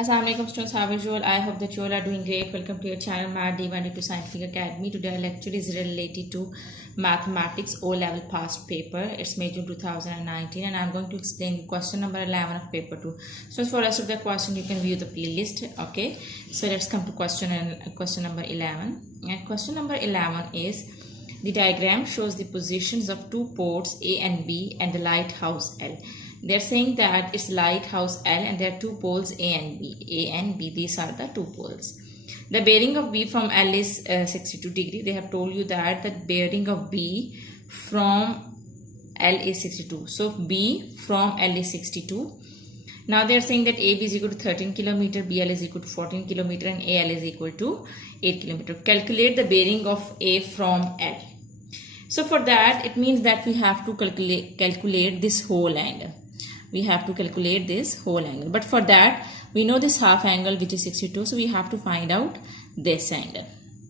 Assalamualaikum students, how are you all? I hope that you all are doing great. Welcome to your channel Math D1 to Scientific Academy. Today our lecture is related to mathematics O-level past paper. It's May June 2019 and I'm going to explain question number 11 of paper 2. So for rest of the question you can view the playlist. Okay, so let's come to question number 11. And question number 11 is the diagram shows the positions of two ports A and B and the lighthouse L. They're saying that it's lighthouse L and there are two poles A and B. A and B, these are the two poles. The bearing of B from L is 62 degree. They have told you that the bearing of B from L is 62. So B from L is 62. Now they are saying that AB is equal to 13 km, BL is equal to 14 km and AL is equal to 8 km. Calculate the bearing of A from L. So for that it means that we have to calculate this whole angle. We have to calculate this whole angle, but for that we know this half angle which is 62, so we have to find out this angle.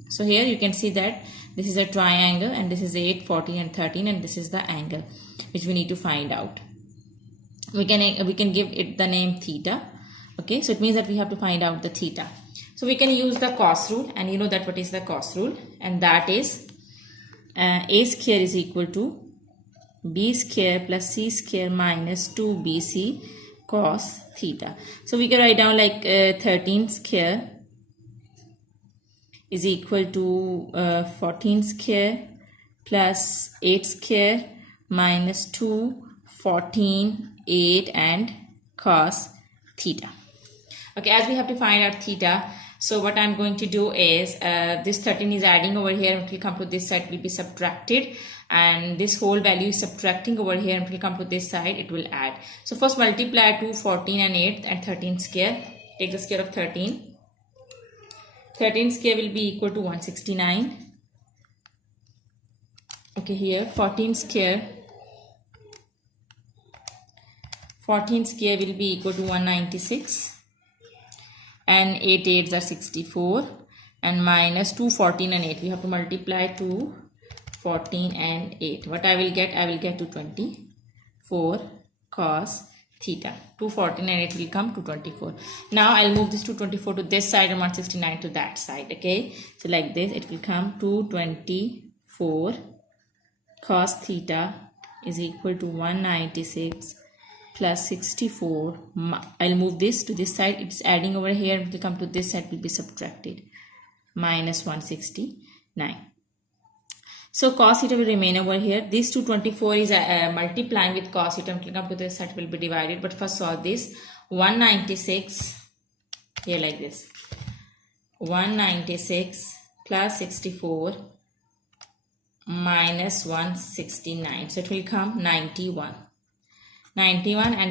So here you can see that this is a triangle and this is 8, 14 and 13 and this is the angle which we need to find out. We can give it the name theta. Okay, so it means that we have to find out the theta. So we can use the cos rule, and you know that what is the cos rule, and that is a square is equal to b square plus c square minus 2bc cos theta. So we can write down like 13 square is equal to 14 square plus 8 square minus 2, 14, 8 and cos theta. Okay, as we have to find out theta, so what I'm going to do is this 13 is adding over here and it will come to this side, will be subtracted, and this whole value is subtracting over here and it will come to this side, it will add. So first multiply 2, 14 and 8 and 13 square. Take the square of 13. 13 square will be equal to 169. Okay, here 14 square will be equal to 196. And 8 8s are 64 and minus 2, 14 and 8. We have to multiply 2, 14 and 8. What I will get? I will get to 24 cos theta. 2, 14 and 8 will come to 24. Now I'll move this 224 to this side and 169 to that side. Okay, so like this it will come to 24 cos theta is equal to 196 plus 64. I'll move this to this side, it's adding over here, it will come to this side, will be subtracted, minus 169. So cos theta will remain over here. This 224 is multiplying with cos theta, it will come to this side, will be divided. But first solve this. 196 here like this, 196 plus 64 minus 169, so it will come 91, and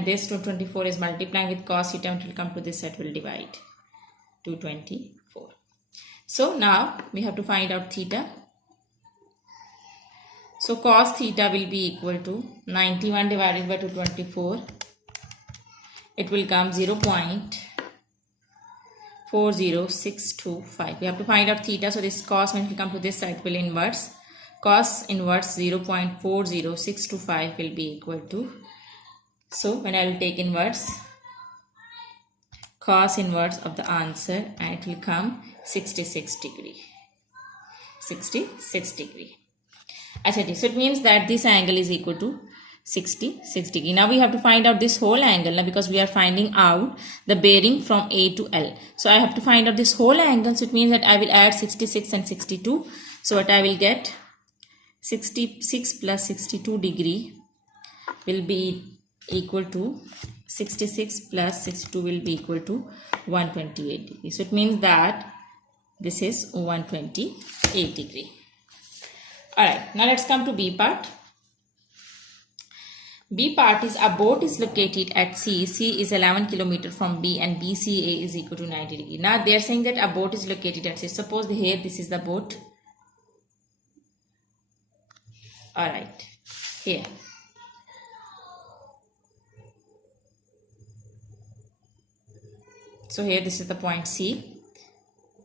this 224 is multiplying with cos theta, it will come to this side, will divide 224. So now we have to find out theta. So cos theta will be equal to 91 divided by 224. It will come 0.40625. We have to find out theta. So this cos, when it will come to this side, will inverse. Cos inverse 0.40625 will be equal to, so when I will take inverse, cos inverse of the answer, and it will come 66 degree. 66 degree. So it means that this angle is equal to 66 degree. Now we have to find out this whole angle now, because we are finding out the bearing from A to L. So I have to find out this whole angle. So it means that I will add 66 and 62. So what I will get, 66 plus 62 degree will be equal to 66 plus 62 will be equal to 128 degree. So it means that this is 128 degree. Alright, now let's come to B part. B part is a boat is located at C. C is 11 km from B and BCA is equal to 90 degree. Now they are saying that a boat is located at C. Suppose here this is the boat. Alright, here. So here this is the point C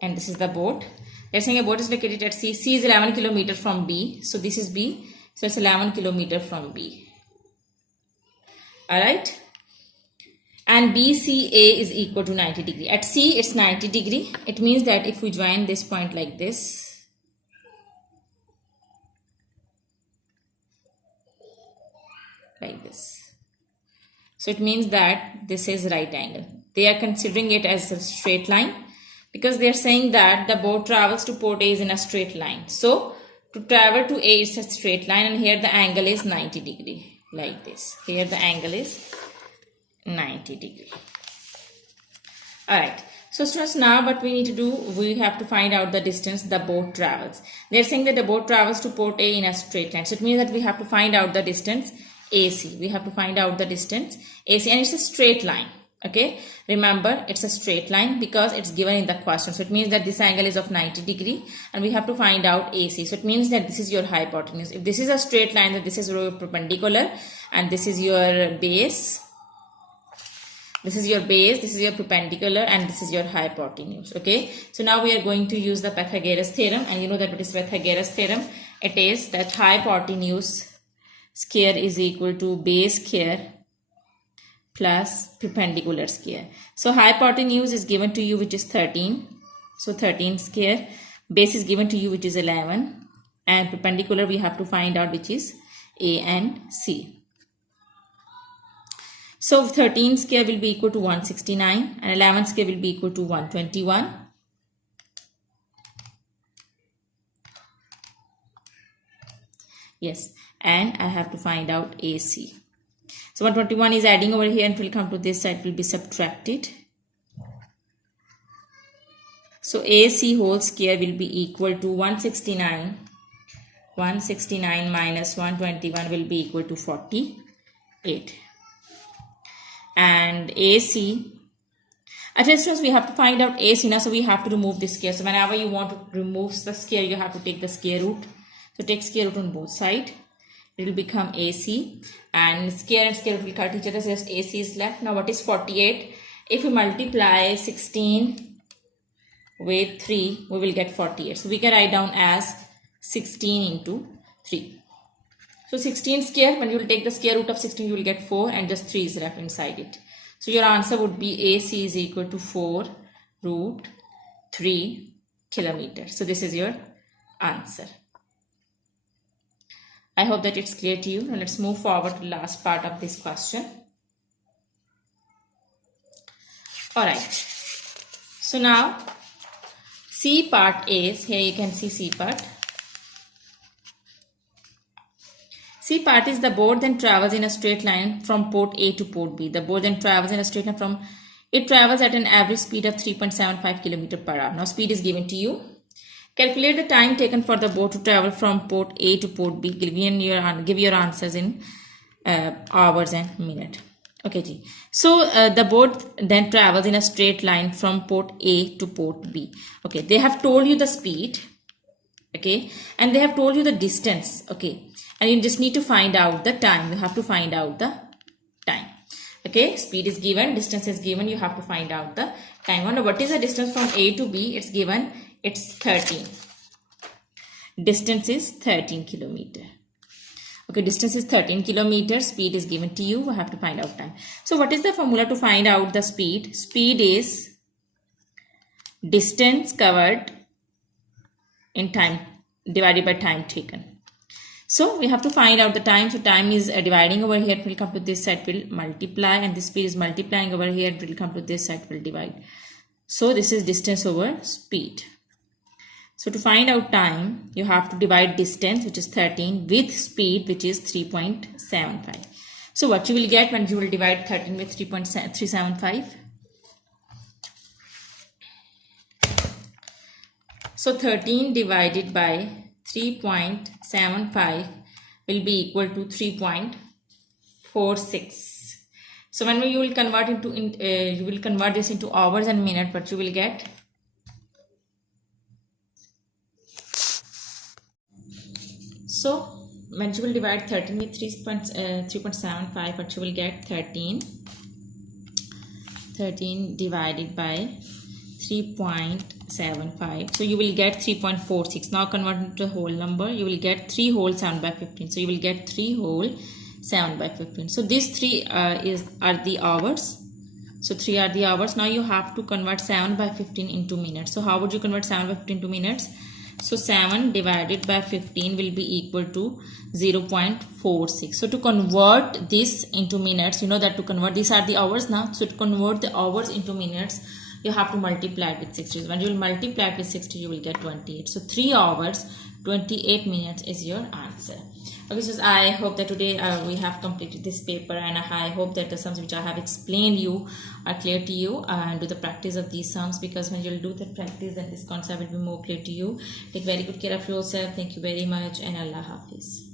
and this is the boat. They are saying a boat is located at C. C is 11 km from B. So this is B. So it's 11 km from B. Alright. and BCA is equal to 90 degree. At C it's 90 degree. It means that if we join this point like this, so it means that this is right angle. They are considering it as a straight line because they are saying that the boat travels to port A is in a straight line. So to travel to A is a straight line, and here the angle is 90 degree like this. Here the angle is 90 degree. Alright, so students, now what we need to do, we have to find out the distance the boat travels. They are saying that the boat travels to port A in a straight line. So it means that we have to find out the distance AC. We have to find out the distance AC, and it's a straight line. Okay, remember it's a straight line because it's given in the question. So it means that this angle is of 90 degree and we have to find out AC. So it means that this is your hypotenuse. If this is a straight line, then this is your perpendicular and this is your base. This is your base, this is your perpendicular, and this is your hypotenuse. Okay, so now we are going to use the Pythagoras theorem, and you know that what is Pythagoras theorem? It is that hypotenuse square is equal to base square plus perpendicular square. So hypotenuse is given to you, which is 13. So 13 square. Base is given to you, which is 11. And perpendicular we have to find out, which is A and C. So 13 square will be equal to 169 and 11 square will be equal to 121. Yes, and I have to find out AC. So 121 is adding over here and will come to this side, will be subtracted. So AC whole square will be equal to 169. 169 minus 121 will be equal to 48. And AC, at instance we have to find out AC now, so we have to remove this square. So whenever you want to remove the square, you have to take the square root. So take square root on both sides. It will become AC, and square and square root will cut each other, so just AC is left. Now what is 48? If we multiply 16 with 3, we will get 48. So we can write down as 16 into 3. So 16 square, when you will take the square root of 16, you will get 4 and just 3 is left inside it. So your answer would be AC is equal to 4 root 3 kilometers. So this is your answer. I hope that it's clear to you. Now let's move forward to the last part of this question. Alright. So now C part is, here you can see C part. C part is the boat then travels in a straight line from port A to port B. The boat then travels in a straight line it travels at an average speed of 3.75 km per hour. Now speed is given to you. Calculate the time taken for the boat to travel from port A to port B. Give your answers in hours and minute. Okay, G. So the boat then travels in a straight line from port A to port B. Okay, they have told you the speed. Okay, and they have told you the distance. Okay, and you just need to find out the time. You have to find out the time. Okay, speed is given, distance is given. You have to find out the time. Wonder what is the distance from A to B? It's given. It's 13. Distance is 13 kilometer. Okay, distance is 13 kilometers. Speed is given to you. We have to find out time. So what is the formula to find out the speed? Speed is distance covered in time divided by time taken. So we have to find out the time. So time is dividing over here. It will come to this side, will multiply, and this speed is multiplying over here. It will come to this side, will divide. So this is distance over speed. So to find out time, you have to divide distance, which is 13, with speed, which is 3.75. So what you will get when you will divide 13 with 3.375? So 13 divided by 3.75 will be equal to 3.46. So when you will convert you will convert this into hours and minutes, what you will get? So when you will divide 13 with 3.75, what you will get? 13 divided by 3.75. So you will get 3.46. Now convert into a whole number. You will get 3 whole 7 by 15. So you will get 3 whole 7 by 15. So these 3 are the hours. So 3 are the hours. Now you have to convert 7 by 15 into minutes. So how would you convert 7 by 15 into minutes? So 7 divided by 15 will be equal to 0.46. So to convert this into minutes, you know that to convert, these are the hours now. So to convert the hours into minutes, you have to multiply it with 60. When you will multiply it with 60, you will get 28. So 3 hours, 28 minutes is your answer. Okay, so I hope that today we have completed this paper, and I hope that the sums which I have explained you are clear to you, and do the practice of these sums, because when you'll do the practice, then this concept will be more clear to you. Take very good care of yourself. Thank you very much, and Allah Hafiz.